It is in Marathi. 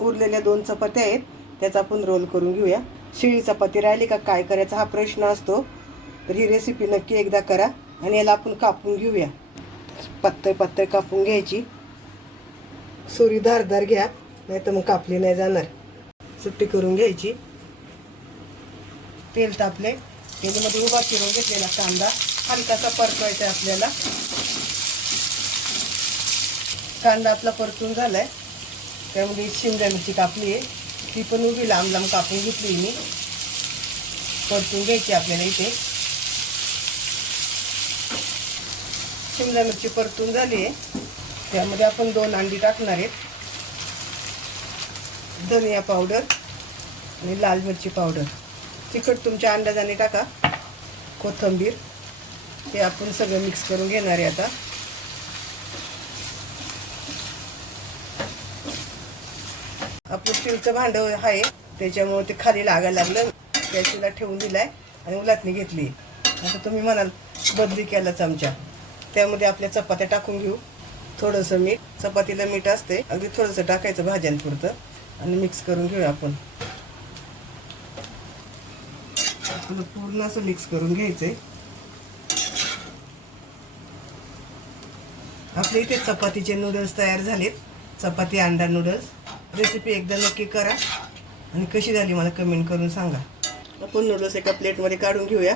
उरलेल्या 2 चपात्या आहेत, त्याचा आपण रोल करून घेऊया. शिळी चपाती राहिली का काय करायचा हा प्रश्न असतो. तर ही रेसिपी नक्की एकदा करा. आणि याला आपण कापून घेऊया. पातळ पातळ कापून घ्यायची. सुरी धारदार घ्या, नाही तर मग कापली नाही जाणार. सुट्टी करून घ्यायची. तेल तापले, तेलामध्ये उभा चिरून घेतलेला कांदा हलकासा परतवायचा आपल्याला. कांदा आपला परतून झालाय, त्यामध्ये शिमला मिरची कापली आहे, ती पण उभी लांब लांब कापून घेतली मी. परतून घ्यायची आपल्याला. इथे शिमला मिरची परतून झाली आहे, त्यामध्ये आपण 2 अंडी टाकणार आहेत. धनिया पावडर आणि लाल मिरची पावडर. तिखट तुमच्या अंदाजाने टाका. कोथिंबीर. हे आपण सगळं मिक्स करून घेणार आहे आता. आपलं स्टीलचं भांडं आहे, त्याच्यामुळे ते खाली लागायला लागलं. गॅसला ठेवून दिलाय आणि उलटणी घेतली. आता तुम्ही म्हणाल बदली केला चमचा. त्यामध्ये आपल्या चपात्या टाकून घेऊ. थोडंसं मीठ, चपातीला मीठ असते, अगदी थोडंसं टाकायचं भाज्यांपुरतं आणि मिक्स करून घेऊया आपण. पूर्ण असं मिक्स करून घ्यायचंय. आपले इथे चपातीचे नूडल्स तयार झालेत. चपाती अंडा नूडल्स. रेसिपी एकदा नक्की करा आणि कशी झाली मला कमेंट करून सांगा. आपण नूडल्स एका प्लेटमध्ये काढून घेऊया.